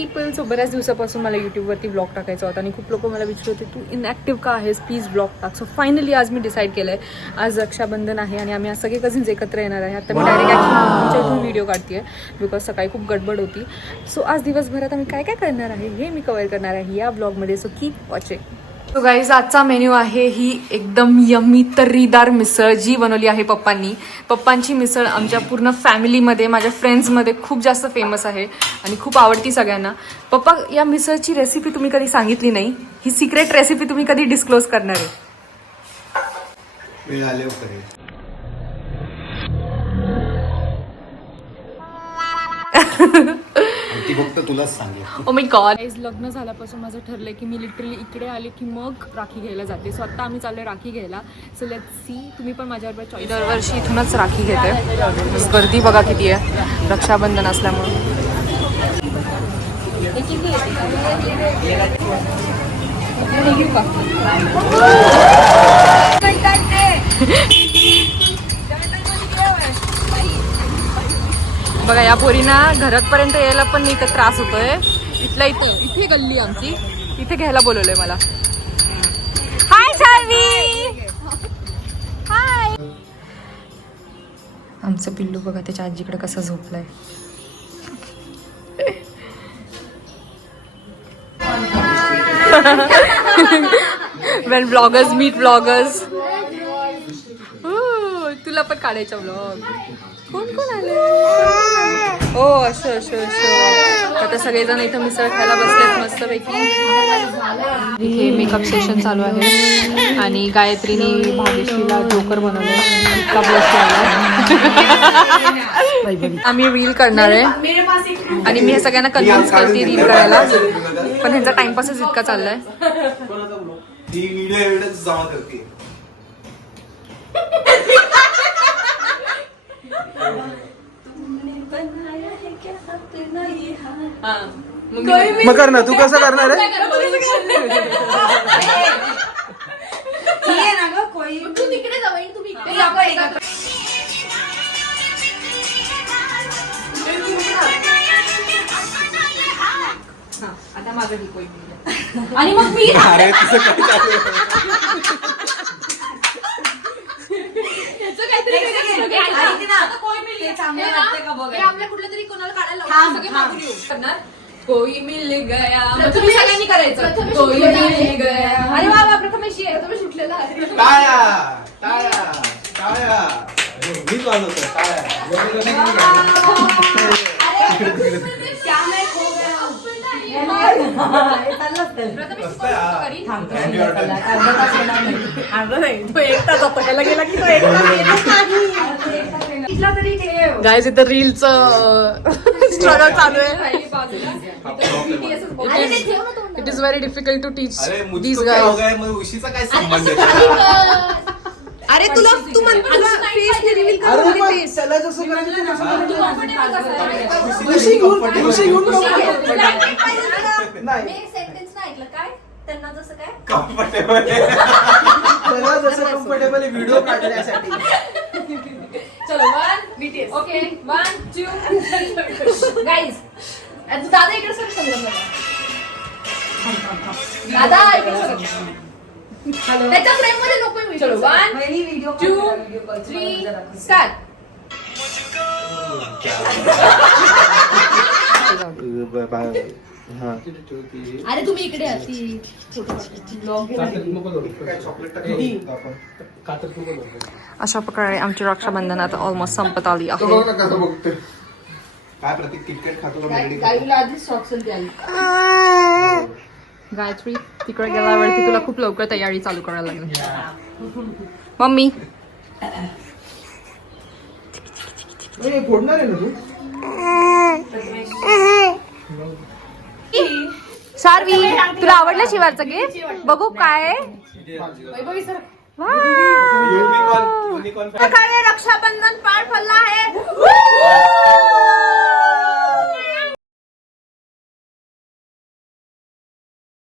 People. So बऱ्याच दिवसापासून मला यूट्यूबवरती ब्लॉग टाकायचा होता आणि खूप लोक मला विचारत होते तू इनॅक्टिव्ह का आहेस, प्लीज ब्लॉग टाक. सो फायनली आज मी डिसाईड केलं आहे, आज रक्षाबंधन आहे आणि आम्ही आज सगळे कझिन्स एकत्र येणार आहे. आता मी डायरेक्ट आमच्या इथून व्हिडिओ काढते आहे बिकॉज सकाळी खूप गडबड होती. सो आज दिवसभरात आम्ही काय काय करणार आहे हे मी कव्हर करणार आहे या ब्लॉगमध्ये. So keep watching. So guys आजचा मेन्यू आहे ही एकदम यम्मी तर्रीदार मिसळ जी बनवली आहे पप्पांनी. पप्पांची मिसळ आमच्या पूर्ण फॅमिलीमध्ये, माझ्या फ्रेंड्समध्ये खूप जास्त फेमस आहे आणि खूप आवडती सगळ्यांना. पप्पा, या मिसळची रेसिपी तुम्ही कधी सांगितली नाही, ही सिक्रेट रेसिपी तुम्ही कधी डिस्क्लोज करणार आहे? फक्त तुलाच सांगेल. Oh my God. लग्न झाल्यापासून माझं ठरलंय की मी लिटरली इकडे आले की मग राखी घ्यायला जाते. सो आता आम्ही चाललोय राखी घ्यायला. So let's see. तुम्ही पण माझ्याबरोबर चॉईस. दरवर्षी इथूनच राखी घेते. गर्दी बघा किती आहे रक्षाबंधन असल्यामुळे. बघा या पोरींना घरापर्यंत यायला पण नाही तर त्रास होतोय. इथे गल्ली आमची, इथे घ्यायला बोलवलंय मला. हाय शार्वी. हाय. आमचं पिल्लू बघा त्याच्या आजीकडे कसं झोपलंय. वेल ब्लॉगर्स मीट ब्लॉगर्स. तुला पण काढायचा ब्लॉग. कोण कोण आले? हो असं असं असं. आता सगळेजण इथं मिसळ खायला बसलेत मस्तपैकी. इथे मेकअप सेशन चालू आहे आणि गायत्रीने भाग्यश्रीला जोकर बनवलं. इतका ब्लश लागला. आम्ही रील करणार आहे आणि मी हे सगळ्यांना कन्व्हिन्स करते रील करायला, पण ह्यांचा टाइमपासच इतका चाललाय. मग कर ना, तू कसं करणार आहे? आता माझं आणि मग मी आपल्या कुठल्या तरी कोणाला काढायला सगळे मागून येऊ करणार. कोई मिल गया तुम्ही सगळ्यांनी करायचं. कोई मिल गया. अरे वा वा. प्रथमेश उठलेला आहे. मीच वाजवतो गाईज इथं रीलचं स्ट्रगल चालू आहे. It is very difficult to teach these guys. उशीचा काय संबंध? अरे तुला तू म्हणतो फेस रिव्हील कर. फेस त्याला जसं त्यांना जसं कम्फर्टेबल व्हिडिओ काढण्यासाठी. चलो 1 BTS. Okay 1 2 guys. दादा इकडे सर. दादा इकडे सर. त्याच्या फ्रेम मध्ये नको मी. चलो 1 2 3 स्टार्ट. अरे तुम्ही इकडे अशा प्रकारे आमची रक्षाबंधन आता ऑलमोस्ट संपत आली आहे. काय प्रतीक किटकॅट खातो गायत्री तिकडे गेल्यावरती तुला खूप लवकर तयारी चालू करायला लागली. मम्मी फोडणार आहे ना तू? सारवी तुला आवडलं शिवारचं गिफ्ट? बघू काय. रक्षाबंधन पार पडला आहे.